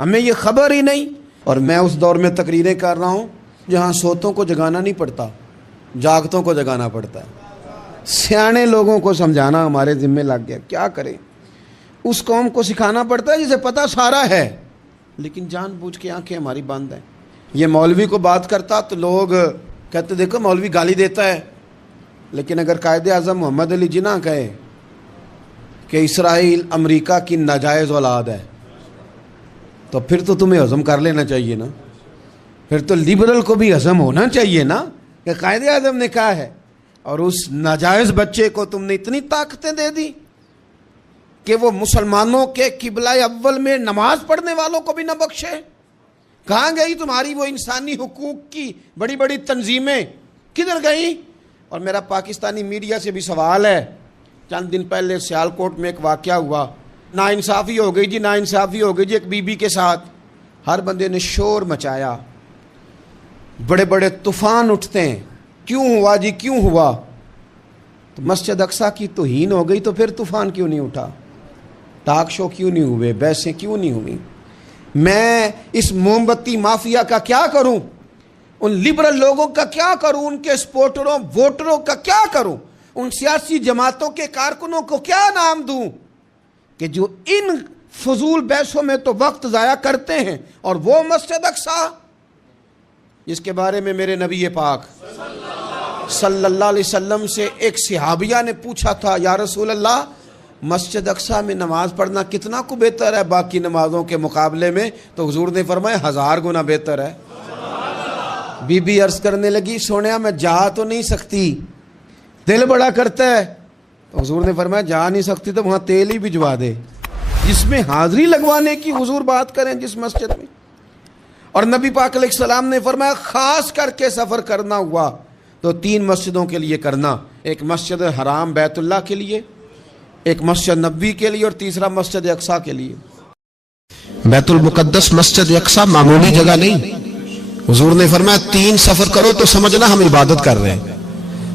ہمیں یہ خبر ہی نہیں. اور میں اس دور میں تقریریں کر رہا ہوں جہاں سوتوں کو جگانا نہیں پڑتا، جاگتوں کو جگانا پڑتا ہے. سیانے لوگوں کو سمجھانا ہمارے ذمہ لگ گیا. کیا کریں؟ اس قوم کو سکھانا پڑتا ہے جسے پتہ سارا ہے، لیکن جان بوجھ کے آنکھیں ہماری بند ہیں. یہ مولوی کو بات کرتا تو لوگ کہتے دیکھو مولوی گالی دیتا ہے، لیکن اگر قائد اعظم محمد علی جناح کہے کہ اسرائیل امریکہ کی ناجائز اولاد ہے تو پھر تو تمہیں ہضم کر لینا چاہیے نا. پھر تو لبرل کو بھی ہضم ہونا چاہیے نا کہ قائد اعظم نے کہا ہے. اور اس ناجائز بچے کو تم نے اتنی طاقتیں دے دی کہ وہ مسلمانوں کے قبلہ اول میں نماز پڑھنے والوں کو بھی نہ بخشے. کہاں گئی تمہاری وہ انسانی حقوق کی بڑی بڑی تنظیمیں؟ کدھر گئی؟ اور میرا پاکستانی میڈیا سے بھی سوال ہے. چند دن پہلے سیالکوٹ میں ایک واقعہ ہوا، ناانصافی ہو گئی جی، ناانصافی ہو گئی جی ایک بی بی کے ساتھ. ہر بندے نے شور مچایا، بڑے بڑے طوفان اٹھتے ہیں. کیوں ہوا جی، کیوں ہوا؟ تو مسجد اقصیٰ کی توہین ہو گئی تو پھر طوفان کیوں نہیں اٹھا؟ ٹاک شو کیوں نہیں ہوئے؟ بحثیں کیوں نہیں ہوئی؟ میں اس موم بتی مافیا کا کیا کروں؟ ان لبرل لوگوں کا کیا کروں؟ ان کے سپورٹروں ووٹروں کا کیا کروں؟ ان سیاسی جماعتوں کے کارکنوں کو کیا نام دوں کہ جو ان فضول بحثوں میں تو وقت ضائع کرتے ہیں، اور وہ مسجد اقصیٰ جس کے بارے میں میرے نبی پاک صلی اللہ علیہ وسلم سے ایک صحابیہ نے پوچھا تھا، یا رسول اللہ مسجد اقصیٰ میں نماز پڑھنا کتنا کو بہتر ہے باقی نمازوں کے مقابلے میں؟ تو حضور نے فرمایا 1000 گنا بہتر ہے. بی بی عرض کرنے لگی سونیا میں جا تو نہیں سکتی، دل بڑا کرتا ہے. تو حضور نے فرمایا جا نہیں سکتی تو وہاں تیل ہی بھجوا دے. جس میں حاضری لگوانے کی حضور بات کریں جس مسجد میں. اور نبی پاک علیہ السلام نے فرمایا خاص کر کے سفر کرنا ہوا تو 3 مسجدوں کے لیے کرنا، ایک مسجد حرام بیت اللہ کے لیے، ایک مسجد نبوی کے لیے، اور تیسرا مسجد اقصیٰ کے لیے. بیت المقدس مسجد اقصیٰ معمولی جگہ نہیں. حضور نے فرمایا 3 سفر کرو تو سمجھنا ہم عبادت کر رہے ہیں.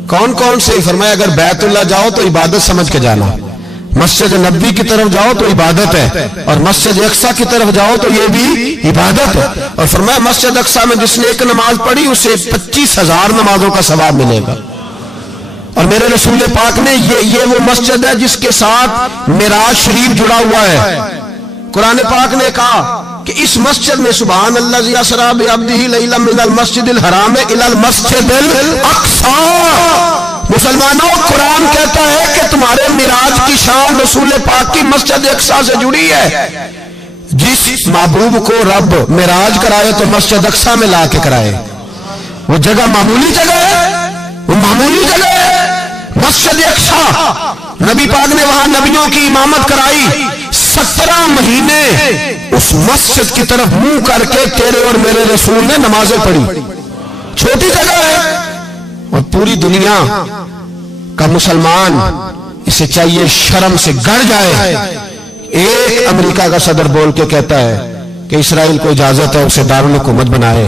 کون کون سے؟ فرمایا اگر بیت اللہ جاؤ تو عبادت سمجھ کے جانا، مسجد نبوی کی طرف جاؤ تو عبادت ہے، اور مسجد اقصیٰ کی طرف جاؤ تو یہ بھی عبادت ہے. اور فرمایا مسجد اقصیٰ میں جس نے ایک نماز پڑھی اسے 25,000 نمازوں کا ثواب ملے گا. اور میرے رسول پاک نے یہ وہ مسجد ہے جس کے ساتھ معراج شریف جڑا ہوا ہے. قرآن پاک نے کہا کہ اس مسجد میں سبحان اللہ اسریٰ بعبدہ لیلا من المسجد الحرام الی المسجد الاقصیٰ. مسلمانوں قرآن کہتا ہے کہ تمہارے معراج کی شان رسول پاک کی مسجد اقصیٰ سے جڑی ہے. جس محبوب کو رب معراج کرائے تو مسجد اقصیٰ میں لا کے کرائے. وہ جگہ معمولی جگہ ہے، وہ معمولی جگہ ہے. مسجد اقصیٰ نبی پاک نے وہاں نبیوں کی امامت کرائی. 17 مہینے اس مسجد کی طرف منہ کر کے تیرے اور میرے رسول نے نمازیں پڑھی. چھوٹی جگہ ہے اور پوری دنیا کا مسلمان اسے چاہیے شرم سے گڑ جائے. ایک امریکہ کا صدر بول کے کہتا ہے کہ اسرائیل کو اجازت ہے اسے دارالحکومت بنائے،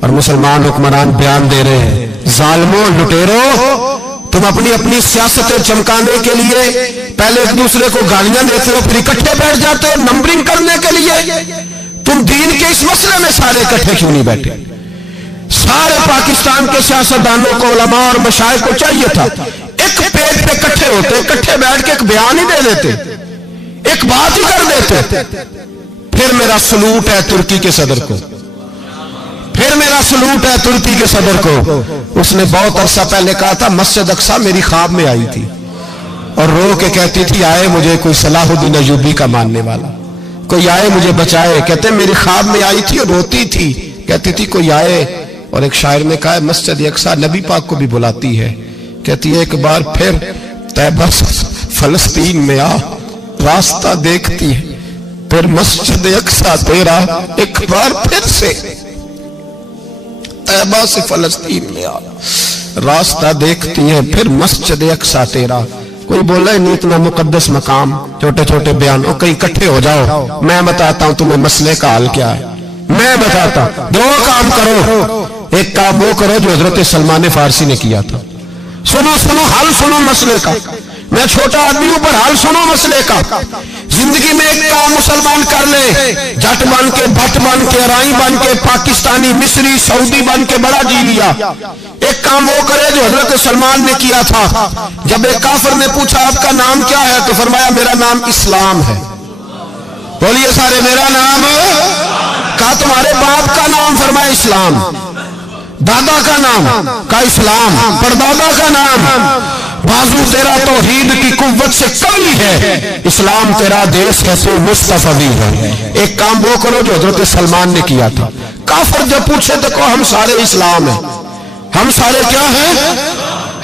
اور مسلمان حکمران بیان دے رہے ہیں ظالموں لٹیروں تم اپنی اپنی سیاستیں چمکانے کے لیے پہلے ایک دوسرے کو گالیاں دیتے ہو، پھر اکٹھے بیٹھ جاتے ہو نمبرنگ کرنے کے لیے. تم دین کے اس مسئلے میں سارے اکٹھے کیوں نہیں بیٹھے؟ سارے پاکستان کے سیاستدانوں کو، علماء اور مشائخ کو چاہیے تھا ایک پیج پہ اکٹھے ہوتے، اکٹھے بیٹھ کے ایک بیان ہی دے دیتے، ایک بات ہی کر دیتے. پھر میرا سلوٹ ہے ترکی کے صدر کو، پھر میرا سلوٹ ہے ترکی کے صدر کو. اس نے بہت عرصہ پہلے کہا تھا مسجد اقصیٰ میری خواب میں آئی تھی اور رو کے کہتی تھی آئے مجھے کوئی صلاح الدین ایوبی کا ماننے والا، کوئی آئے مجھے بچائے. کہتے میری خواب میں آئی تھی اور روتی تھی، کہتی تھی کوئی آئے. اور ایک شاعر نے کہا مسجد اقصیٰ نبی پاک کو بھی بلاتی ہے، کہتی ہے ایک بار پھر طیبہ فلسطین میں آ راستہ دیکھتی ہے، پھر مسجد اقصیٰ تیرا ایک بار پھر سے طیبہ سے فلسطین میں آ راستہ دیکھتی ہے، پھر مسجد اقصیٰ تیرا. کوئی بولا ہے نہیں اتنا مقدس مقام، چھوٹے چھوٹے بیانوں کہیں اکٹھے ہو جاؤ، میں بتاتا ہوں تمہیں مسئلے کا حل کیا ہے. میں بتاتا ہوں 2 کام کرو. ایک کام وہ کرو جو حضرت سلمان فارسی نے کیا تھا. سنو حل سنو مسئلے کا. میں چھوٹا آدمی ہوں پر حل سنو مسئلے کا. زندگی میں ایک کام مسلمان کر لے، جٹ بن کے، بھٹ بن کے، رائی بن کے، پاکستانی، مصری، سعودی بن کے بڑا جی لیا۔ ایک کام وہ کرے جو حضرت سلمان نے کیا تھا۔ جب ایک کافر نے پوچھا آپ کا نام کیا ہے تو فرمایا میرا نام اسلام ہے۔ بولیے سارے میرا نام، کہا تمہارے باپ کا نام، فرمایا اسلام۔ دادا کا نام، کہا اسلام۔ پردادا کا نام، بازو تیرا توحید کی قوت سے کمی ہے، اسلام تیرا دیس ہے تو مصطفی ہے۔ ایک کام وہ کرو جو حضرت سلمان نے کیا تھا۔ کافر جب پوچھے تو کہو ہم سارے اسلام ہیں، ہم سارے کیا ہیں،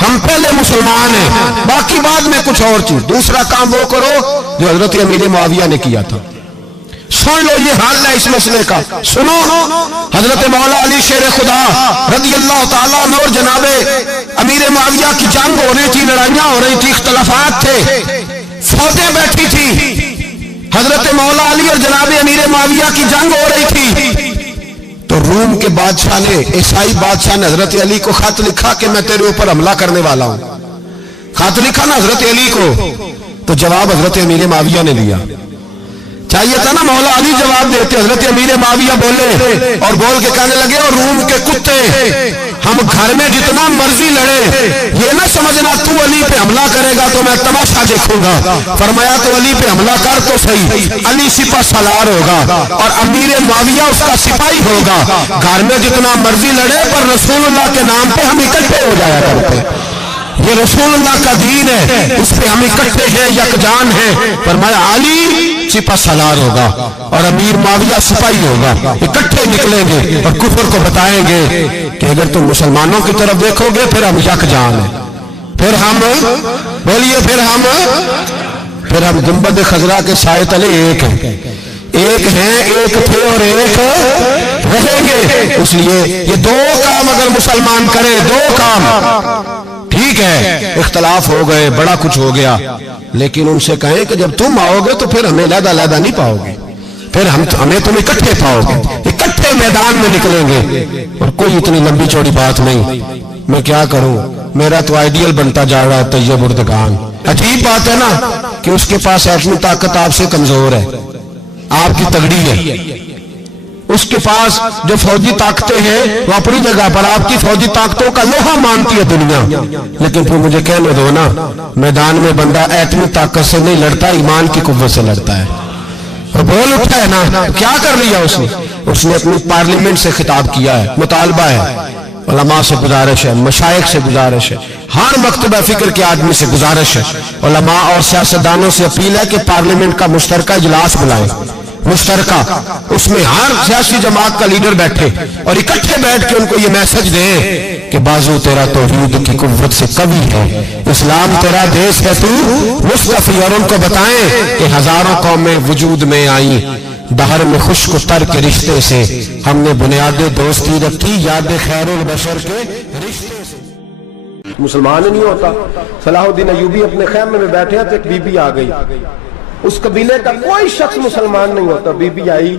ہم پہلے مسلمان ہیں، باقی بعد میں کچھ اور چیز۔ دوسرا کام وہ کرو جو حضرت امیر معاویہ نے کیا تھا۔ سن لو یہ حال ہے اس مسئلے کا، سنو۔ حضرت مولا علی شیر خدا رضی اللہ تعالیٰ عنہ اور جناب امیر معاویہ کی جنگ ہو رہی تھی، لڑائیاں ہو رہی تھی، اختلافات تھے، فوجیں بیٹھی تھی۔ حضرت مولا علی اور جناب امیر معاویہ کی جنگ ہو رہی تھی تو روم کے بادشاہ نے، عیسائی بادشاہ نے حضرت علی کو خط لکھا کہ میں تیرے اوپر حملہ کرنے والا ہوں۔ خط لکھا نا حضرت علی کو، تو جواب حضرت امیر معاویہ نے دیا۔ چاہیے تھا نا مولا علی جواب دیتے، حضرت امیر معاویہ بولے اور بول کے کہنے لگے اور روم کے کتے، ہم گھر میں جتنا مرضی لڑے، یہ نہ سمجھنا تو علی پہ حملہ کرے گا تو میں تماشا دیکھوں گا۔ فرمایا تو علی پہ حملہ کر تو صحیح، علی سپہ سالار ہوگا اور امیر معاویہ اس کا سپاہی ہوگا۔ گھر میں جتنا مرضی لڑے پر رسول اللہ کے نام پہ ہم اکٹھے ہو جایا کرتے، یہ رسول اللہ کا دین ہے، اس پہ ہم اکٹھے ہیں، یکجان ہیں۔ فرمایا علی سپہ سالار ہوگا اور امیر معاویہ سپاہی ہوگا، اکٹھے نکلیں گے اور کفر کو بتائیں گے کہ اگر تم مسلمانوں کی طرف دیکھو گے پھر ہم یکجان ہیں، پھر ہم بولیے پھر ہم گنبد خضرا کے سائے تلے ایک ہیں، ایک ہیں، ایک تھے اور ایک رہیں گے۔ اس لیے یہ دو کام اگر مسلمان کرے، دو کام، ٹھیک ہے اختلاف ہو گئے، بڑا کچھ ہو گیا، لیکن ان سے کہیں کہ جب تم آؤ گے تو پھر ہمیں علیحدہ علیحدہ نہیں پاؤ گے، پھر ہمیں تم اکٹھے پاؤ گے، اکٹھے میدان میں نکلیں گے۔ اور کوئی اتنی لمبی چوڑی بات نہیں، میں کیا کروں، میرا تو آئیڈیل بنتا جا رہا ہے طیب اردگان۔ عجیب بات ہے نا کہ اس کے پاس ایٹمی طاقت آپ سے کمزور ہے، آپ کی تگڑی ہے، اس کے پاس جو فوجی طاقتیں ہیں وہ اپنی جگہ پر، آپ کی فوجی طاقتوں کا لوہا مانتی ہے دنیا، لیکن پھر مجھے کہنے دو نا، میدان میں بندہ ایٹمی طاقت سے نہیں لڑتا، ایمان کی قوت سے لڑتا ہے۔ اور بول اٹھا ہے نا، کیا کر لیا اس نے اپنی پارلیمنٹ سے خطاب کیا ہے، مطالبہ ہے، علماء سے گزارش ہے، مشائخ سے گزارش ہے، ہر مکتبہ فکر کے آدمی سے گزارش ہے، علماء اور سیاستدانوں سے اپیل ہے کہ پارلیمنٹ کا مشترکہ اجلاس بلائیں، مشترکہ، اس میں ہر سیاسی جماعت کا لیڈر بیٹھے اور اکٹھے بیٹھ کے ان کو یہ میسج دیں کہ بازو تیرا توحید کی قوت سے قوی ہے، اسلام تیرا دیس ہے تو مصطفی، اور ان کو بتائیں کہ ہزاروں قومیں وجود میں آئیں، دہر میں خشک و تر کے رشتے سے ہم نے بنیاد دوستی رکھی، یاد خیر البشر کے رشتے سے۔ مسلمان ہی نہیں ہوتا۔ صلاح الدین ایوبی اپنے خیمے میں بیٹھے ہیں تو ایک بی بی آ گئی، اس قبیلے کا کوئی شخص مسلمان نہیں ہوتا، بی بی آئی،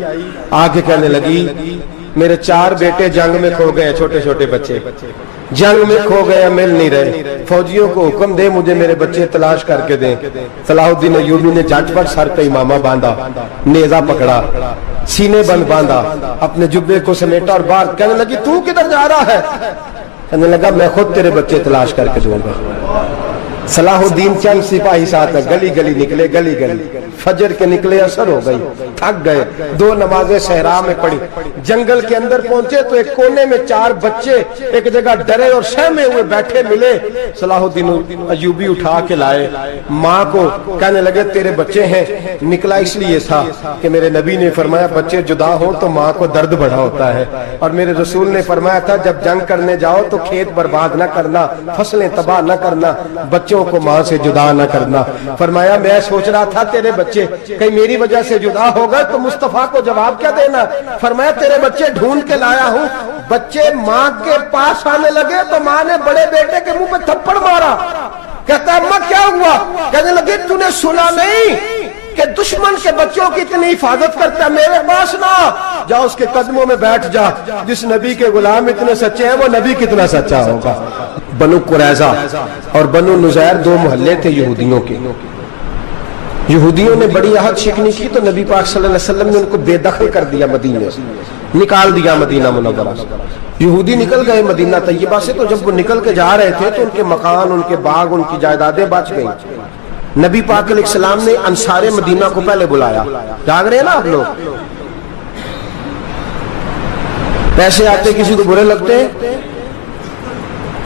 آگے کہنے لگی میرے 4 بیٹے جنگ میں کھو گئے، چھوٹے چھوٹے بچے جنگ میں کھو گئے، مل نہیں رہے، فوجیوں کو حکم دے مجھے میرے بچے تلاش کر کے دیں۔ صلاح الدین ایوبی نے جھٹ پٹ سر پہ امامہ باندھا، نیزہ پکڑا، سینے بند باندھا، اپنے جبے کو سمیٹا اور باہر کہنے لگی تو کدھر جا رہا ہے؟ کہنے لگا میں خود تیرے بچے تلاش کر کے دوں گا۔ صلاح الدین چند سپاہی ساتھ گلی گلی نکلے، گلی گلی فجر کے نکلے، اثر ہو گئی، تھک گئے، 2 نمازیں صحرا میں پڑھی، جنگل کے اندر پہنچے تو ایک کونے میں 4 بچے ایک جگہ ڈرے اور سہمے ہوئے بیٹھے ملے۔ صلاح الدین ایوبی اٹھا کے لائے، ماں کو کہنے لگے تیرے بچے ہیں، نکلا اس لیے تھا کہ میرے نبی نے فرمایا بچے جدا ہوں تو ماں کو درد بڑا ہوتا ہے، اور میرے رسول نے فرمایا تھا جب جنگ کرنے جاؤ تو کھیت برباد نہ کرنا، فصلیں تباہ نہ کرنا، بچوں کو ماں سے جدا نہ کرنا۔ فرمایا میں سوچ رہا تھا تیرے بچے کہیں میری وجہ سے جدا ہو گئے تو مصطفیٰ کو جواب کیا دینا؟ فرمایا تیرے بچے ڈھونڈ کے لایا ہوں۔ بچے ماں کے پاس آنے لگے تو ماں نے بڑے بیٹے کے منہ پہ تھپڑ مارا، کہتا اماں کیا ہوا؟ کہنے لگے تو نے سنا نہیں کہ دشمن کے بچوں کی اتنی حفاظت کرتا ہے، میرے پاس نہ جا، اس کے قدموں میں بیٹھ جا، جس نبی کے غلام اتنے سچے ہیں وہ نبی کتنا سچا ہوگا۔ بنو قریظہ اور بنو نذیر 2 محلے تھے یہودیوں کے، یہودیوں نے بڑی عہد شکنی کی تو نبی پاک صلی اللہ علیہ وسلم نے ان کو بے دخل کر دیا، مدینے سے نکال دیا مدینہ منورہ سے۔ یہودی نکل گئے مدینہ طیبہ سے، تو جب وہ نکل کے جا رہے تھے تو ان کے مکان، ان کے باغ، ان کی جائیدادیں بچ گئیں۔ نبی پاک علیہ السلام نے انصار مدینہ کو پہلے بلایا، جاگ رہے ہیں نا آپ لوگ؟ پیسے آتے کسی کو برے لگتے ہیں؟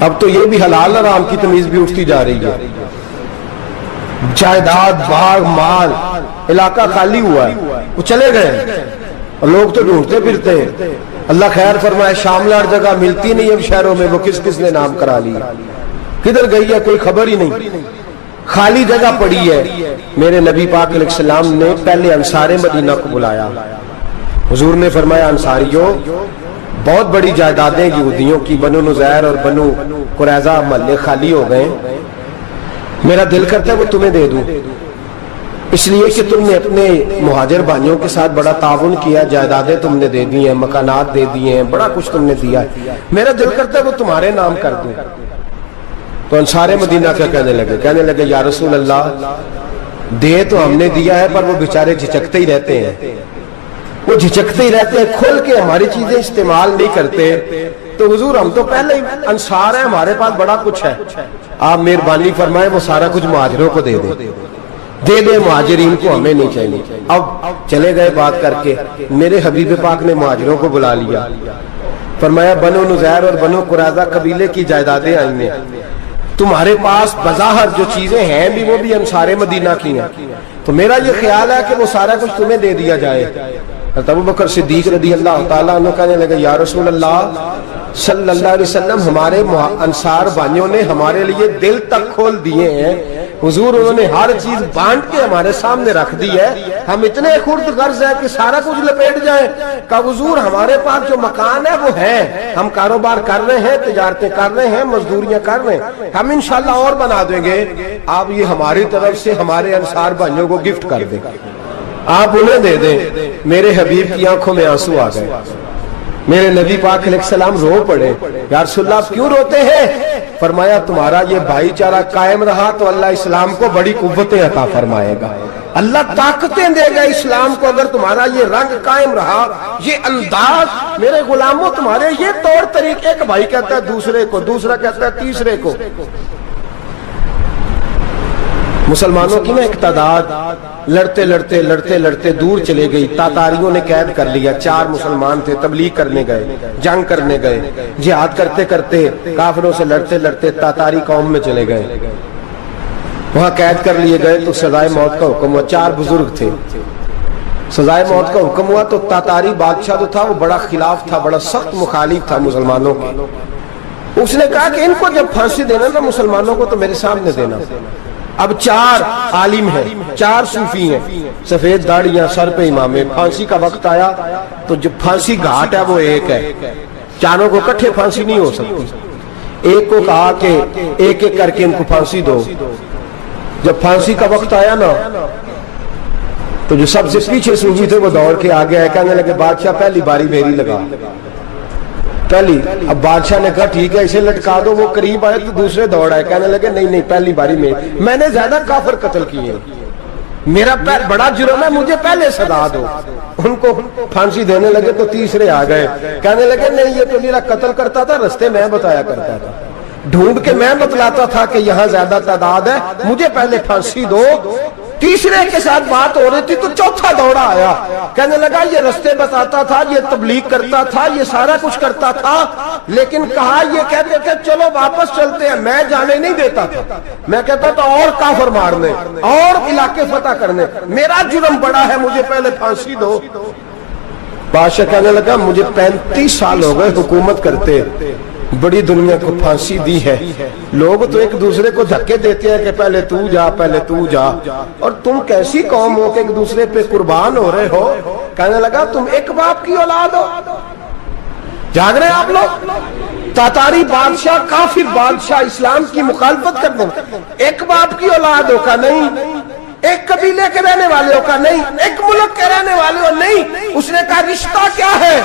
اب تو یہ بھی حلال حرام کی تمیز بھی اٹھتی جا رہی ہے۔ جائیداد، باغ، مال، علاقہ خالی ہوا ہے، وہ چلے گئے اور لوگ تو ڈھونڈتے پھرتے ہیں۔ اللہ خیر فرمائے، شاملہ ہر جگہ ملتی نہیں اب شہروں میں، وہ کس کس نے نام کرا لیا، کدھر گئی ہے کوئی خبر ہی نہیں، خالی جگہ پڑی ہے۔ میرے نبی پاک علیہ السلام نے پہلے انصار مدینہ کو بلایا۔ حضور نے فرمایا، انصاریوں، بہت بڑی جائیدادیں یہودیوں کی، بنو نذیر اور بنو قریظہ محلے خالی ہو گئے، میرا دل کرتا ہے وہ تمہیں دے دوں، اس لیے کہ تم نے اپنے مہاجر بھائیوں کے ساتھ بڑا تعاون کیا، جائیدادیں تم نے دے دی ہیں، مکانات دے دیے ہیں، بڑا کچھ تم نے دیا ہے، میرا دل کرتا ہے وہ تمہارے نام کر دوں۔ تو انصار مدینہ کیا کہنے لگے یا رسول اللہ، دے تو ہم نے دیا ہے پر وہ بیچارے جھچکتے ہی رہتے ہیں، وہ جھچکتے ہی رہتے ہیں، کھول کے ہماری چیزیں استعمال نہیں کرتے۔ تو حضور ہم تو پہلے ہی انصار ہیں، ہمارے پاس بڑا کچھ ہے، آپ مہربانی فرمائیں وہ سارا کچھ مہاجروں کو دے دے مہاجرین کو، ہمیں نہیں چاہیے۔ اب چلے گئے بات کر کے، میرے حبیب پاک نے مہاجروں کو بلا لیا، فرمایا بنو نذیر اور بنو قریظہ قبیلے کی جائیدادیں آئی ہیں، تمہارے پاس بظاہر جو چیزیں ہیں بھی وہ بھی انصار مدینہ کی ہیں، تو میرا یہ خیال ہے کہ وہ سارا کچھ تمہیں دے دیا جائے۔ ابو بکر صدیق رضی اللہ تعالیٰ عنہ کہنے لگے یا رسول اللہ صلی اللہ علیہ وسلم، ہمارے انصار بھائیوں نے ہمارے لیے دل تک کھول دیے ہیں، حضور انہوں نے ہر چیز بانٹ کے ہمارے سامنے رکھ دی ہے، ہم اتنے خرد غرض ہیں کہ سارا کچھ لپیٹ جائیں۔ کہا حضور ہمارے پاس جو مکان ہے وہ ہے، ہم کاروبار کر رہے ہیں، تجارتیں کر رہے ہیں، مزدوریاں کر رہے ہیں، ہم انشاءاللہ اور بنا دیں گے، آپ یہ ہماری طرف سے ہمارے انصار بھائیوں کو گفٹ کر دیں، آپ انہیں دے دیں۔ میرے حبیب کی آنکھوں میں آنسو آ گئے، میرے نبی پاک علیہ السلام رو پڑے، یا رسول اللہ آپ کیوں روتے ہیں؟ فرمایا تمہارا یہ بھائی چارہ قائم رہا تو اللہ اسلام کو بڑی قوتیں عطا فرمائے گا، اللہ طاقتیں دے گا اسلام کو، اگر تمہارا یہ رنگ قائم رہا، یہ انداز، میرے غلاموں تمہارے یہ طور طریقے، ایک بھائی کہتا ہے دوسرے کو، دوسرا کہتا ہے تیسرے کو۔ مسلمانوں کی نا ایک تعداد لڑتے لڑتے لڑتے لڑتے دور چلے گئی، تاتاریوں نے قید کر لیا، 4 مسلمان تھے، تبلیغ کرنے گئے، جنگ کرنے گئے، جہاد کرتے کرتے کافروں سے لڑتے لڑتے تاتاری قوم میں چلے گئے، وہاں قید کر لیے گئے تو سزائے موت کا حکم ہوا، 4 بزرگ تھے، سزائے موت کا حکم ہوا تو تاتاری بادشاہ جو تھا وہ بڑا خلاف تھا، بڑا سخت مخالف تھا مسلمانوں کے، اس نے کہا کہ ان کو جب پھانسی دینا نا مسلمانوں کو تو میرے سامنے دینا۔ اب 4 عالم ہیں، 4 صوفی ہیں، سفید داڑیاں، سر پہ امامے، پھانسی کا وقت آیا تو جو پھانسی گھاٹ ہے وہ ایک ہے، چاروں کو کٹھے پھانسی نہیں ہو سکتی، ایک کو کہا کہ ایک ایک کر کے ان کو پھانسی دو۔ جب پھانسی کا وقت آیا نا تو جو سب سے پیچھے صوفی تھے وہ دوڑ کے آگے آئے، کہنے لگے بادشاہ پہلی باری میری لگا، پہلی۔ اب بادشاہ نے کہا ٹھیک ہے اسے لٹکا دو، وہ قریب آئے تو دوسرے دوڑ آئے، کہنے لگے نہیں نہیں پہلی باری میں نے زیادہ کافر قتل کیے، میرا بڑا جرم ہے، مجھے پہلے سزا دو۔ ان کو پھانسی دینے لگے تو تیسرے آ گئے، کہنے لگے نہیں یہ تو میرا قتل کرتا تھا، رستے میں بتایا کرتا تھا، ڈھونڈ کے میں بتلاتا تھا کہ یہاں زیادہ تعداد ہے، مجھے پہلے پھانسی دو۔ تیسرے کے ساتھ بات ہو رہی تھی تو چوتھا دوڑا آیا، کہنے لگا یہ رستے بتاتا تھا، یہ تبلیغ کرتا تھا، یہ سارا کچھ کرتا تھا، لیکن کہا یہ کہتے تھے چلو واپس چلتے ہیں، میں جانے نہیں دیتا تھا، میں کہتا تھا اور کافر مارنے اور علاقے فتح کرنے، میرا جرم بڑا ہے، مجھے پہلے پھانسی دو۔ بادشاہ کہنے لگا مجھے 35 سال ہو گئے حکومت کرتے، بڑی دنیا کو پھانسی دی ہے، لوگ تو ایک دوسرے کو دھکے دیتے ہیں کہ پہلے تو جا پہلے تو جا، اور تم کیسی قوم ہو کہ ایک دوسرے پہ قربان ہو رہے ہو؟ کہنے لگا تم ایک باپ کی اولاد ہو، جاگ رہے ہیں آپ لوگ؟ تاتاری بادشاہ، کافر بادشاہ، اسلام کی مخالفت کرتے ہیں، ایک باپ کی اولاد ہو کا نہیں، ایک قبیلے کے رہنے والے ہو کا نہیں، ایک ملک کے رہنے والے ہو نہیں۔ اس نے کہا رشتہ کیا ہے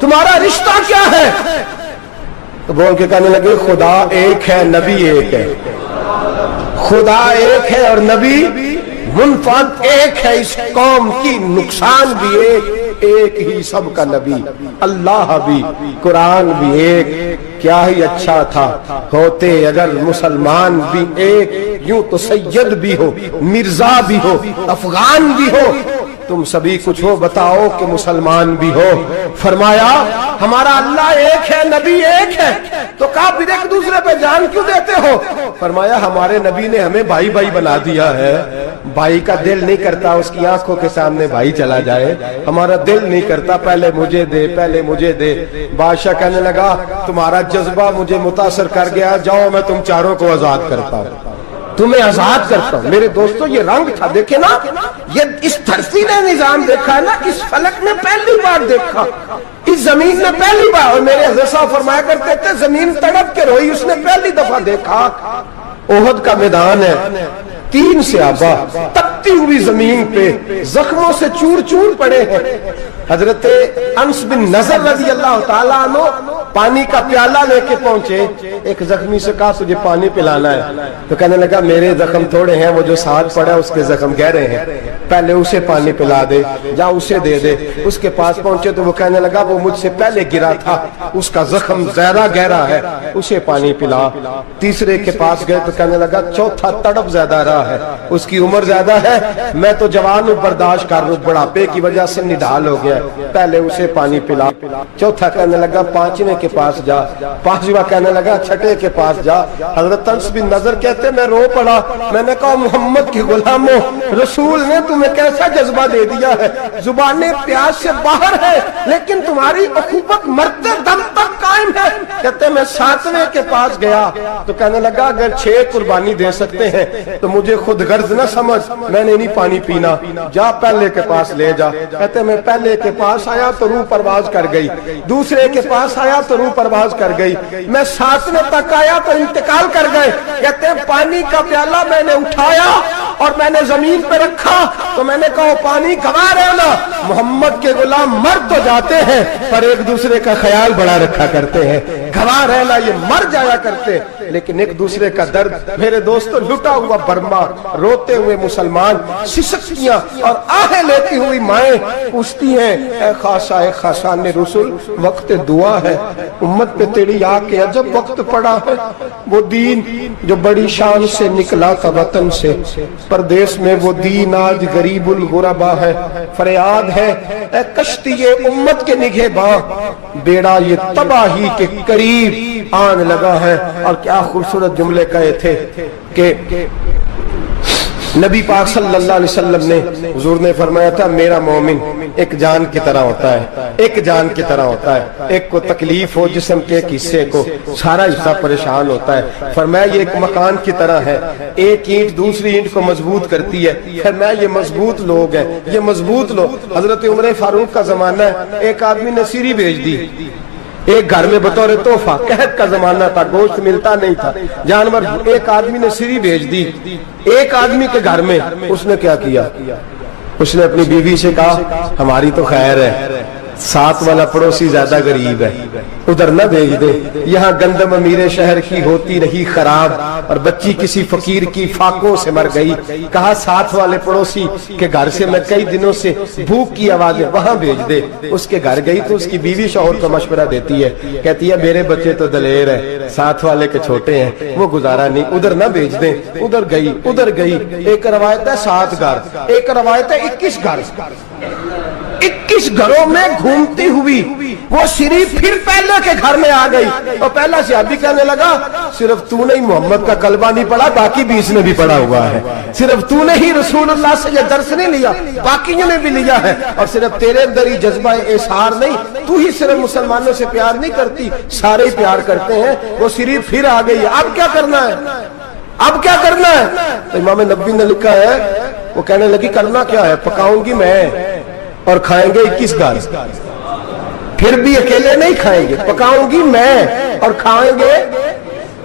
تمہارا، رشتہ کیا ہے؟ تو بول کے کہنے لگے خدا ایک ہے، نبی ایک ہے، خدا ایک ہے اور نبی منفعت ایک ہے اس قوم کی، نقصان بھی ایک ہی سب کا نبی، اللہ بھی قرآن بھی ایک، کیا ہی اچھا تھا ہوتے اگر مسلمان بھی ایک، یوں تو سید بھی ہو، مرزا بھی ہو، افغان بھی ہو، تم سبھی کچھ ہو، بتاؤ کہ مسلمان بھی ہو۔ فرمایا ہمارا اللہ ایک ہے، نبی ایک ہے، تو کہا پھر ایک دوسرے پہ جان کیوں دیتے ہو؟ فرمایا ہمارے نبی نے ہمیں بھائی بھائی بنا دیا ہے، بھائی کا دل نہیں کرتا اس کی آنکھوں کے سامنے بھائی چلا جائے، ہمارا دل نہیں کرتا پہلے مجھے دے پہلے مجھے دے۔ بادشاہ کہنے لگا تمہارا جذبہ مجھے متاثر کر گیا، جاؤ میں تم چاروں کو آزاد کرتا ہوں، تمہیں آزاد کرتا ہوں۔ میرے دوستو یہ رنگ تھا، دیکھیں نا، یہ اس دھرتی نے نظام دیکھا ہے نا، اس فلک نے پہلی بار دیکھا، اس زمین نے پہلی بار، اور میرے حضرت صاحب فرمایا کرتے تھے زمین تڑپ کے روئی، اس نے پہلی دفعہ دیکھا۔ احد کا میدان ہے، 3 صحابہ تپتی ہوئی زمین پہ زخموں سے چور چور پڑے ہیں۔ حضرت انس بن نضر رضی اللہ تعالیٰ عنہ پانی کا پیالہ لے کے پہنچے، ایک زخمی سے کہا تجھے پانی پلانا ہے، تو کہنے لگا میرے زخم تھوڑے ہیں، وہ جو ساتھ پڑا اس کے زخم گہرے ہیں، پہلے اسے پانی پلا دے، جا اسے دے دے۔ اس کے پاس پہنچے تو وہ کہنے لگا وہ مجھ سے پہلے گرا تھا، اس کا زخم زیادہ گہرا ہے، اسے پانی پلا۔ تیسرے کے پاس گئے تو کہنے لگا چوتھا تڑپ زیادہ رہا ہے، اس کی عمر زیادہ ہے، میں تو جوان ہوں برداشت کر لوں، بڑھاپے کی وجہ سے نڈھال ہو گیا، پہلے اسے پانی پلا۔ چوتھا کہنے لگا 5ویں کے پاس جا، 5واں کہنے لگا 6 کے پاس جا۔ حضرت انس بن نضر کہتے میں رو پڑا، میں نے کہا محمد کے غلاموں، رسول نے تمہیں کیسا جذبہ دے دیا ہے، زبانیں پیاس سے باہر ہے لیکن تمہاری اخوت مرتے دم تک قائم ہے۔ کہتے میں 7ویں کے پاس گیا تو کہنے لگا اگر 6 قربانی دے سکتے ہیں تو مجھے خود غرض نہ سمجھ، میں نے نہیں پانی پینا، جا پہلے کے پاس لے جا۔ کہتے میں پہلے کے پاس آیا تو روح پرواز کر گئی، دوسرے کے پاس آیا تو روح پرواز کر گئی، میں 7ویں تک آیا تو انتقال کر گئے۔ کہتے ہیں پانی کا پیالہ میں نے اٹھایا اور میں نے زمین پہ رکھا تو میں نے کہا پانی گوا رہنا، محمد کے غلام مر تو جاتے ہیں پر ایک دوسرے کا خیال بڑا رکھا کرتے ہیں، گوا رہنا یہ مر جایا کرتے لیکن ایک دوسرے کا درد۔ میرے دوستو لٹا ہوا برما، روتے ہوئے مسلمان، سسکیاں اور آہیں لیتی ہوئی مائیں پوچھتی ہیں اے خاصا اے خاصان رسول، وقت دعا ہے، امت پہ تیری آ کے عجب وقت پڑا ہے، وہ دین جو بڑی شان سے نکلا تھا وطن سے، پردیس میں وہ دین آج غریب الغربا ہے، فریاد ہے اے کشتی امت کے نگہباں، بیڑا یہ تباہی کے قریب آن لگا ہے۔ اور کیا خوبصورت جملے کہے تھے کہ نبی پاک صلی اللہ علیہ وسلم نے، حضور نے فرمایا تھا میرا مومن ایک جان کی طرح ہوتا ہے، ایک جان کی طرح ہوتا ہے، ایک کو تکلیف ہو جسم کے ایک حصے کو سارا حصہ پریشان ہوتا ہے۔ فرمایا یہ ایک مکان کی طرح ہے، ایک اینٹ دوسری اینٹ کو مضبوط کرتی ہے۔ فرمایا یہ مضبوط لوگ ہیں، یہ مضبوط لوگ۔ حضرت عمر فاروق کا زمانہ ہے، ایک آدمی نے سیری بھیج دی ایک گھر میں بطور تحفہ، قحط کا زمانہ تھا، گوشت ملتا نہیں تھا، جانور، ایک آدمی نے سیری بھیج دی ایک آدمی کے گھر میں۔ اس نے کیا کیا؟ اس نے اپنی بیوی سے کہا ہماری تو خیر ہے، ساتھ والا پڑوسی زیادہ غریب ہے، ادھر نہ بھیج دے، یہاں گندم امیر شہر کی ہوتی رہی خراب اور بچی کسی فقیر کی فاقوں سے مر گئی، کہا ساتھ والے پڑوسی کے گھر سے میں کئی دنوں سے بھوک کی آوازیں، وہاں بھیج دے۔ اس کے گھر گئی تو اس کی بیوی شوہر کو مشورہ دیتی ہے، کہتی ہے میرے بچے تو دلیر ہے، ساتھ والے کے چھوٹے ہیں، وہ گزارا نہیں، ادھر نہ بھیج دیں۔ ادھر گئی، ایک روایت ہے 7 گھر، ایک روایت ہے 21 گھر، 21 گھروں میں گھومتی ہوئی وہ سری پھر پہلے کے گھر میں آ گئی، اور پہلا صحابی کہنے لگا صرف تو نے محمد کا کلمہ نہیں پڑھا، باقی 20 نے بھی پڑھا ہوا ہے، صرف تو نے ہی رسول اللہ سے یہ درس نہیں لیا، باقیوں نے بھی لیا ہے، اور صرف تیرے اندر ہی جذبہ اظہار نہیں، تو ہی صرف مسلمانوں سے پیار نہیں کرتی، سارے ہی پیار کرتے ہیں۔ وہ سری پھر آ گئی، اب کیا کرنا ہے؟ اب کیا کرنا ہے؟ تو امام نبوی نے لکھا ہے، وہ کہنے لگی کرنا کیا ہے؟ پکاؤں گی میں اور کھائیں گے 21 گھر، پھر بھی اکیلے نہیں کھائیں گے، پکاؤں گی میں اور کھائیں گے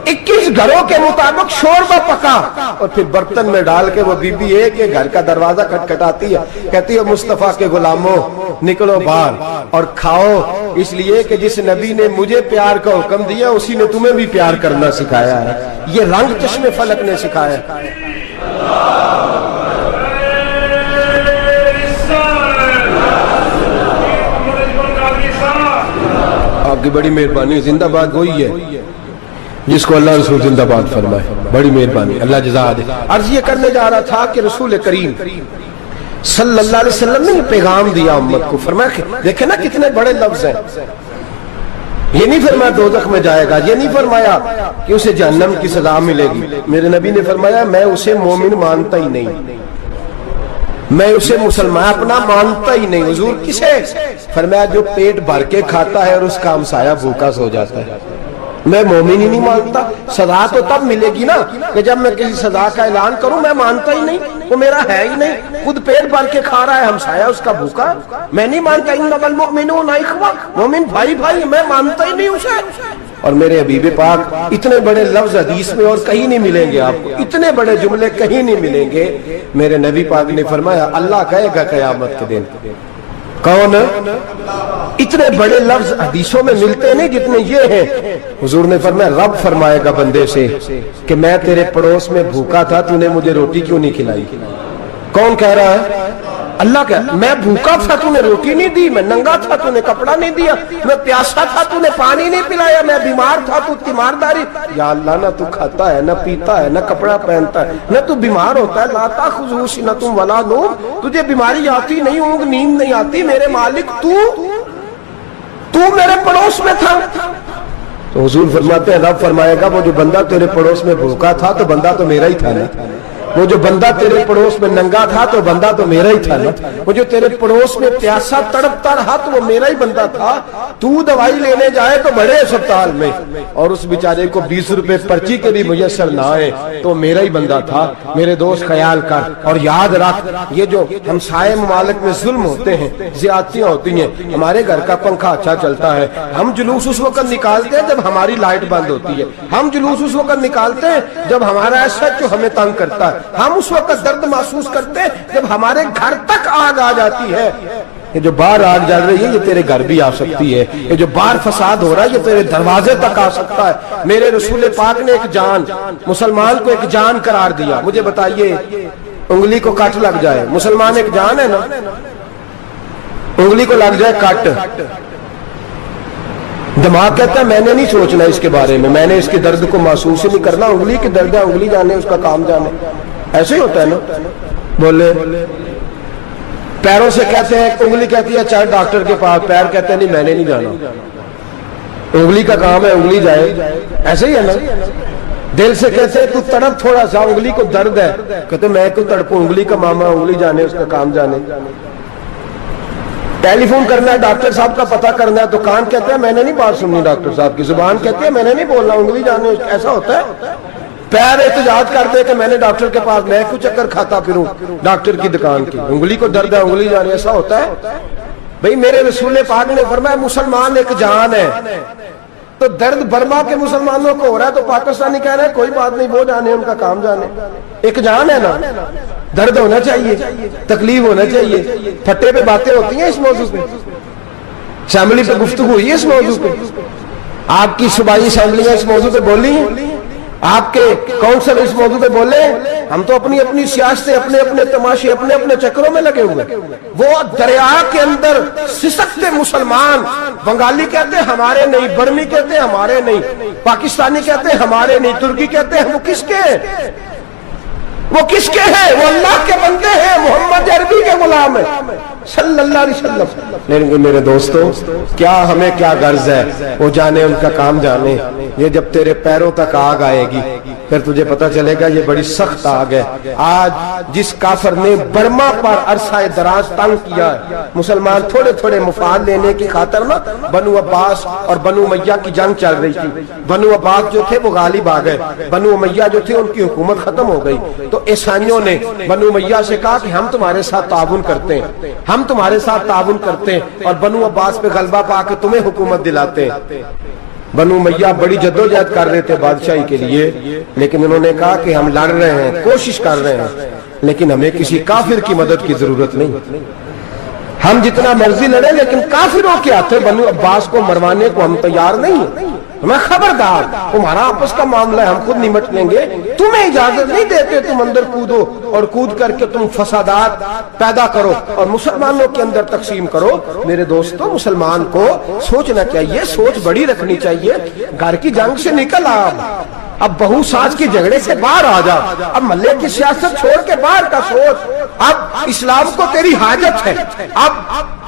21 گھروں کے مطابق شوربہ پکا، اور پھر برتن میں ڈال کے وہ بی بی ایک گھر کا دروازہ کھٹکھٹاتی ہے، کہتی ہے مصطفیٰ کے غلاموں نکلو باہر اور کھاؤ، اس لیے کہ جس نبی نے مجھے پیار کا حکم دیا اسی نے تمہیں بھی پیار کرنا سکھایا ہے، یہ رنگ چشم فلک نے سکھایا ہے۔ آپ کی بڑی مہربانی, زندہ باد وہی ہے جس کو اللہ رسول زندہ باد فرمائے, بڑی مہربانی, اللہ جزا دے. عرض یہ کرنے جا رہا تھا کہ رسول کریم صلی اللہ علیہ وسلم نے یہ پیغام دیا امت کو. فرمایا کہ دیکھیں نا کتنے بڑے لفظ ہیں. یہ نہیں فرمایا دوزخ میں جائے گا, یہ نہیں فرمایا کہ اسے جہنم کی سزا ملے گی. میرے نبی نے فرمایا میں اسے مومن مانتا ہی نہیں, میں اسے مسلمان اپنا مانتا ہی نہیں. حضور کسے؟ فرمایا جو پیٹ بھر کے کھاتا ہے اور اس کا ہمسایہ بھوکا سو جاتا ہے. میں مومن ہی نہیں مانتا. سزا تو تب ملے گی نا کہ جب میں کسی سزا کا اعلان کروں. میں مانتا ہی نہیں, وہ میرا ہے ہی نہیں, خود پیٹ بھر کے کھا رہا ہے, ہمسایہ اس کا بھوکا. میں نہیں مانتا انما المؤمنون اخوہ, مومن بھائی بھائی, میں مانتا ہی نہیں اسے. اور میرے حبیب پاک اتنے بڑے لفظ حدیث میں اور کہیں نہیں ملیں گے آپ کو, اتنے بڑے جملے کہیں نہیں ملیں گے. میرے نبی پاک نے فرمایا اللہ کہے گا قیامت کے دن, کون؟ اتنے بڑے لفظ حدیثوں میں ملتے نہیں جتنے یہ ہیں. حضور نے فرمایا رب فرمائے گا بندے سے کہ میں تیرے پڑوس میں بھوکا تھا, تو نے مجھے روٹی کیوں نہیں کھلائی؟ کون کہہ رہا ہے؟ اللہ کہہ, میں بھوکا تھا تو نے روٹی نہیں دی, میں ننگا تھا تو نے کپڑا نہیں دیا, میں پیاسا تھا تو نے پانی نہیں پلایا, میں بیمار تھا تو تیمارداری. یا اللہ نہ تو کھاتا ہے, نہ پیتا ہے, نہ کپڑا پہنتا ہے, نہ تو بیمار ہوتا ہے. لا تاخذہ سنۃ ولا نوم, تجھے بیماری آتی نہیں, اونگ نیند نہیں آتی. میرے مالک تو میرے پڑوس میں تھا. تو حضور فرماتے ہیں رب فرمائے گا وہ جو بندہ تیرے پڑوس میں بھوکا تھا تو بندہ تو میرا ہی تھا نا, وہ جو بندہ تیرے پڑوس میں ننگا تھا تو بندہ تو میرا ہی تھا نا, وہ جو تیرے پڑوس میں پیاسا تڑپتا رہا تو وہ میرا ہی بندہ تھا. تو دوائی لینے جائے تو بڑے اسپتال میں اور اس بیچارے کو 20 روپے پرچی کے بھی میسر نہ آئے تو میرا ہی بندہ تھا. میرے دوست خیال کر اور یاد رکھ, یہ جو ہمسائے ممالک میں ظلم ہوتے ہیں, زیادتیاں ہوتی ہیں. ہمارے گھر کا پنکھا اچھا چلتا ہے, ہم جلوس اس وقت نکالتے ہیں جب ہماری لائٹ بند ہوتی ہے. ہم جلوس اس وقت نکالتے ہیں جب ہمارا SHO ہمیں تنگ کرتا ہے. ہم اس وقت درد محسوس کرتے ہیں جب ہمارے گھر تک آگ آ جاتی ہے. یہ جو باہر آگ جل رہی ہے یہ تیرے گھر بھی آ سکتی ہے. یہ جو باہر فساد ہو رہا ہے یہ تیرے دروازے تک آ سکتا ہے. میرے رسول پاک نے ایک جان, مسلمان کو ایک جان قرار دیا. مجھے بتائیے انگلی کو کٹ لگ جائے, مسلمان ایک جان ہے نا, انگلی کو لگ جائے کٹ, دماغ کہتا ہے میں نے نہیں سوچنا اس کے بارے میں, میں نے اس کے درد کو محسوس ہی نہیں کرنا. انگلی کی درد ہے, انگلی جانے, اس کا کام جانے. ایسے ہی ہوتا ہے نا. بولے پیروں سے کہتے ہیں, انگلی کہتی ہے چل ڈاکٹر کے پاس, پیر کہتے ہیں نہیں میں نے نہیں جانا, انگلی کا کام ہے انگلی جائے. ایسے ہی ہے نا. دل سے کہتے ہیں تو تڑپ تھوڑا سا, انگلی کو درد ہے, کہتے میں کو تڑپوں, انگلی کا ماما, انگلی جانے, اس کا کام جانے. ٹیلی فون کرنا ہے, ڈاکٹر صاحب کا پتہ کرنا ہے, تو کان کہتے ہیں میں نے نہیں بات سننی ڈاکٹر صاحب کی, زبان کہتی ہے میں نے نہیں بولنا, انگلی جانے. ایسا ہوتا ہے. پیر احتجاج کرتے کہ میں نے ڈاکٹر کے پاس, میں کچھ چکر کھاتا پھروں ڈاکٹر کی دکان کی, انگلی کو درد ہے انگلی جانے. ایسا ہوتا ہے بھئی. میرے رسول پاک نے فرمایا مسلمان ایک جان ہے. تو درد برما کے مسلمانوں کو ہو رہا ہے تو پاکستانی کہہ رہے ہیں کوئی بات نہیں, وہ جانے, ان کا کام جانے. ایک جان ہے نا, درد ہونا چاہیے, تکلیف ہونا چاہیے. پھٹے پہ باتیں ہوتی ہیں اس موضوع پہ, اسمبلی پہ گفتگو ہوئی ہے اس موضوع پہ, آپ کی صوبائی اسمبلیاں اس موضوع پہ بولی ہیں, آپ کے کونسل اس موضوع پہ بولے. ہم تو اپنی اپنی سیاستیں, اپنے اپنے تماشے, اپنے اپنے چکروں میں لگے ہوئے. وہ دریا کے اندر سسکتے مسلمان, بنگالی کہتے ہیں ہمارے نہیں, برمی کہتے ہیں ہمارے نہیں, پاکستانی کہتے ہیں ہمارے نہیں, ترکی کہتے ہیں وہ کس کے ہیں, وہ کس کے ہیں؟ وہ اللہ کے بندے ہیں, محمد عربی کے غلام ہیں صلی اللہ علیہ وسلم. لیکن میرے دوستو کیا ہمیں کیا غرض ہے, وہ جانے, ان کا کام جانے. یہ جب تیرے پیروں تک آگ آئے گی پھر تجھے پتہ چلے گا یہ بڑی سخت آگ ہے. آج جس کافر نے برما پر عرصہ دراز تنگ کیا ہے, مسلمان تھوڑے تھوڑے مفاد لینے کی خاطر نا, بنو عباس اور بنو امیہ کی جنگ چل رہی تھی. بنو عباس جو تھے وہ غالب آ گئے, بنو امیہ جو تھے ان کی حکومت ختم ہو گئی. تو عیسائیوں نے بنو امیہ سے کہا کہ ہم تمہارے ساتھ تعاون کرتے ہیں, ہم تمہارے ساتھ تعاون کرتے ہیں اور بنو عباس پہ غلبہ پا کے تمہیں حکومت دلاتے ہیں. بنو امیہ بڑی جدوجہد کر رہے تھے بادشاہی کے لیے, لیکن انہوں نے کہا کہ ہم لڑ رہے ہیں, کوشش کر رہے ہیں, لیکن ہمیں کسی کافر کی مدد کی ضرورت نہیں. ہم جتنا مرضی لڑیں لیکن کافروں کے ہاتھوں بنو عباس کو مروانے کو ہم تیار نہیں ہیں. میں خبردار تمہارا آپس کا معاملہ ہے, ہم خود نمٹ لیں گے, تمہیں اجازت نہیں دیتے, تم اندر کودو اور کود کر کے تم فسادات پیدا کرو اور مسلمانوں کے اندر تقسیم کرو. میرے دوستو, مسلمان کو سوچنا چاہیے, سوچ بڑی رکھنی چاہیے. گھر کی جنگ سے نکل آ, اب بہو ساس کے جھگڑے سے باہر آ جا, اب محلے کی سیاست چھوڑ کے باہر کا سوچ. اب اسلام کو تیری حاجت ہے. اب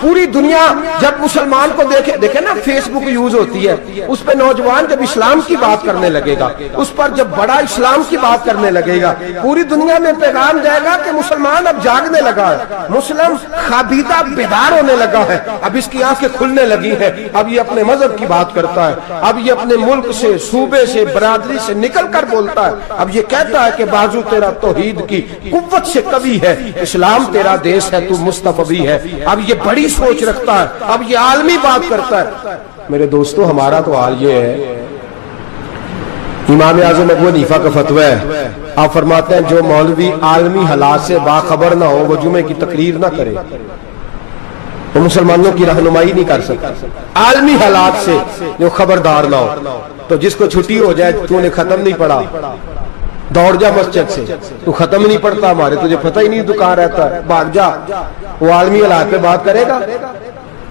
پوری دنیا جب مسلمان کو دیکھے نا, فیس بک یوز ہوتی ہے, اس پہ نوجوان جب اسلام کی بات کرنے لگے گا, اس پر جب بڑا اسلام کی بات کرنے لگے گا, پوری دنیا میں پیغام جائے گا کہ مسلمان اب جاگنے لگا ہے, مسلم خوابیدہ بیدار ہونے لگا ہے, اب اس کی آنکھیں کھلنے لگی ہیں, اب یہ اپنے مذہب کی بات کرتا ہے, اب یہ اپنے ملک سے, صوبے سے, برادری سے نکل کر بولتا ہے. اب یہ کہتا ہے کہ بازو تیرا توحید کی قوت سے قوی ہے, اسلام تیرا دیش ہے, تو مصطفی ہے. اب یہ بڑی سوچ رکھتا ہے, اب یہ عالمی بات کرتا ہے. میرے دوستو, ہمارا تو حال یہ ہے, امام اعظم ابو حنیفہ کا فتویٰ ہے, آپ فرماتے ہیں جو مولوی عالمی حالات سے باخبر نہ ہو وہ جمعے کی تقریر نہ کرے, وہ مسلمانوں کی رہنمائی نہیں کر سکتا. عالمی حالات سے جو خبردار نہ ہو, تو جس کو چھٹی ہو جائے, تو نے ختم نہیں پڑھا, دوڑ جا مسجد سے, تو ختم نہیں پڑھتا, ہمارے تجھے پتہ ہی نہیں تو کہاں رہتا ہے, بھاگ جا. وہ عالمی حالات پہ بات کرے گا,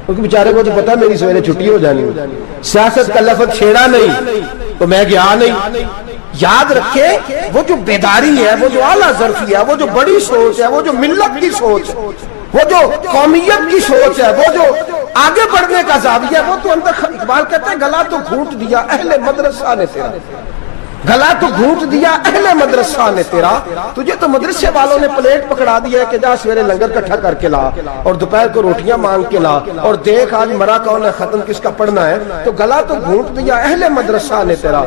کیونکہ بیچارے کو تو پتا میری سویرے چھٹی ہو جانی. سیاست کا لفظ چھیڑا نہیں تو میں گیا نہیں. یاد رکھے, وہ جو بیداری ہے, وہ جو اعلیٰ ظرفی ہے, وہ جو بڑی سوچ ہے, وہ جو ملت کی سوچ ہے, وہ جو قومیت کی سوچ ہے, وہ جو آگے بڑھنے کا زاویہ ہے, وہ تو اندر. اقبال کہتا ہے گلا تو گھونٹ دیا اہل مدرسہ نے تیرا, گلا تو گھونٹ دیا اہل مدرسہ نے تیرا, تجھے تو مدرسے والوں نے پلیٹ پکڑا دیا ہے کہ جا سویرے لنگر کٹھا کر کے لا اور دوپہر کو روٹیاں مانگ کے لا, اور دیکھ آج مرا کون ہے, ختم کس کا پڑھنا ہے. تو گلا تو گھونٹ دیا اہل مدرسہ نے تیرا,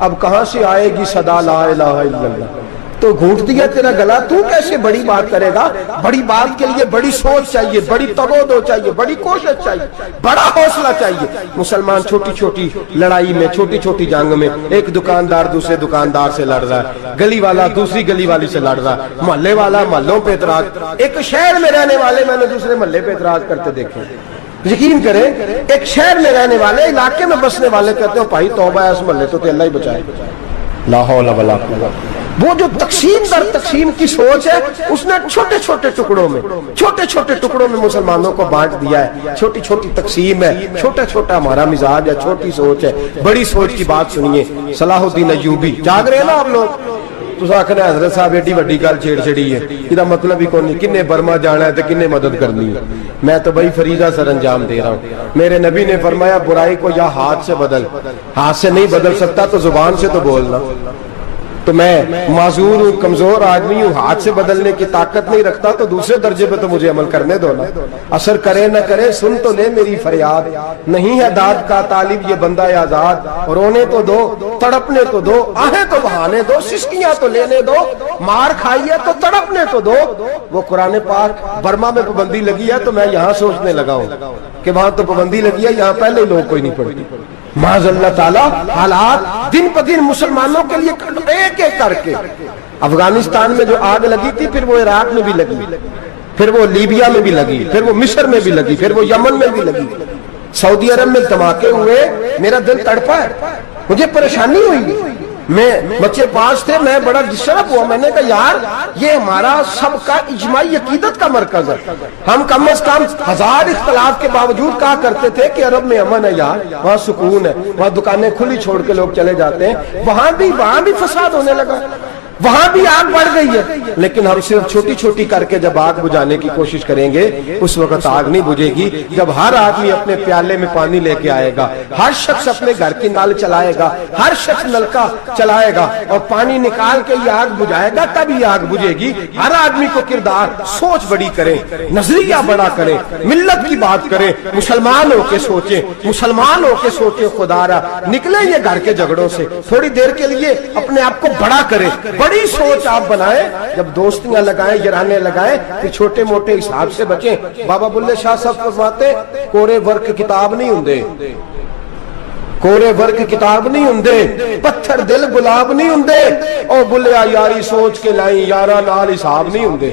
اب کہاں سے آئے گی صدا لا الہ الا اللہ. تو گھونٹ دیا تیرا گلا, تو کیسے بڑی بات کرے گا؟ بڑی بات کے لیے بڑی سوچ چاہیے, بڑی تگودو چاہیے, بڑی کوشش چاہیے, بڑا حوصلہ چاہیے. مسلمان چھوٹی چھوٹی لڑائی میں, چھوٹی چھوٹی جنگ میں, ایک دکاندار دوسرے دکاندار سے لڑ رہا ہے, گلی والا دوسری گلی والی سے لڑ رہا ہے, محلے والا محلوں پہ اعتراض. ایک شہر میں رہنے والے میں نے دوسرے محلے پہ اعتراض کرتے دیکھے. یقین کریں, ایک شہر میں رہنے والے, علاقے میں بسنے والے کہتے ہیں بھائی توبہ ہے اس محلے تو اللہ ہی بچائے. لا حول ولا قوت. وہ جو تقسیم در تقسیم کی سوچ ہے, اس نے چھوٹے چھوٹے ٹکڑوں میں مسلمانوں کو بانٹ دیا ہے. چھوٹی چھوٹی تقسیم ہے, چھوٹا چھوٹا ہمارا مزاج ہے, چھوٹی سوچ ہے. بڑی سوچ کی بات سنیے. صلاح الدین ایوبی, جاگ رہے ہیں نا آپ لوگ, تو آخنا حضرت صاحب ایڈی وڈی گل چھیڑ چھڑی ہے, یہ مطلب ہی کون نہیں, کنے برما جانا ہے تو کنے مدد کرنی ہے. میں تو بھائی فریضہ سر انجام دے رہا ہوں. میرے نبی نے فرمایا برائی کو یا ہاتھ سے بدل, ہاتھ سے نہیں بدل سکتا تو زبان سے تو بولنا. تو میں معذور ہوں, کمزور آدمی ہوں, ہاتھ سے بدلنے کی طاقت نہیں رکھتا, تو دوسرے درجے پہ تو مجھے عمل کرنے دو نا. اثر کرے نہ کرے سن تو لے میری فریاد, نہیں ہے داد کا طالب یہ بندہ آزاد. رونے تو دو, تڑپنے تو دو, آہیں تو بہانے دو, سسکیاں تو لینے دو, مار کھائیے تو تڑپنے تو دو. وہ قرآن پاک, برما میں پابندی لگی ہے تو میں یہاں سوچنے لگا ہوں کہ وہاں تو پابندی لگی ہے, یہاں پہلے لوگ کوئی نہیں پڑھتی. معاذ اللہ تعالیٰ حالات دن پہ دن مسلمانوں کے لیے ایک ایک کر کے. افغانستان میں جو آگ لگی تھی, پھر وہ عراق میں بھی لگی, پھر وہ لیبیا میں بھی لگی, پھر وہ مصر میں بھی لگی, پھر وہ یمن میں بھی لگی, سعودی عرب میں دھماکے ہوئے. میرا دل تڑپا ہے, مجھے پریشانی ہوئی. میں بچے پاس تھے, میں بڑا ڈسٹرب ہوا. میں نے کہا یار یہ ہمارا سب کا اجماعی عقیدت کا مرکز ہے. ہم کم از کم 1000 اختلاف کے باوجود کہا کرتے تھے کہ عرب میں امن ہے یار, وہاں سکون ہے, وہاں دکانیں کھلی چھوڑ کے لوگ چلے جاتے ہیں. وہاں بھی فساد ہونے لگا, وہاں بھی آگ بڑھ گئی ہے. لیکن ہم صرف چھوٹی چھوٹی کر کے جب آگ بجھانے کی کوشش کریں گے, اس وقت آگ نہیں بجھے گی. جب ہر آدمی اپنے پیالے میں پانی لے کے آئے گا, ہر شخص اپنے گھر کی نل چلائے گا, ہر شخص نلکا چلائے گا اور پانی نکال کے یہ آگ بجھائے گا, تب یہ آگ بجھے گی. ہر آدمی کو کردار, سوچ بڑی کریں, نظریہ بڑا کریں, ملت کی بات کریں, مسلمان ہو کے سوچیں, مسلمان ہو کے سوچیں. خدا را نکلیں یہ گھر کے جھگڑوں سے, تھوڑی دیر کے لیے اپنے آپ کو بڑا کریں, بڑی سوچ آپ بنائیں. جب دوستیاں لگائیں, یارانے لگائیں, پھر چھوٹے موٹے حساب سے بچیں. بابا بلے شاہ صاحب فرماتے, کورے ورک کتاب نہیں ہوندے, ਕੋਰੇ ਵਰਗ ਕਿਤਾਬ ਨਹੀਂ ਹੁੰਦੇ, ਪੱਥਰ ਦਿਲ ਗੁਲਾਬ ਨਹੀਂ ਹੁੰਦੇ। ਉਹ ਬੁੱਲਿਆ ਯਾਰੀ ਸੋਚ ਕੇ ਲਾਈ, ਯਾਰਾਂ ਨਾਲ ਹਿਸਾਬ ਨਹੀਂ ਹੁੰਦੇ।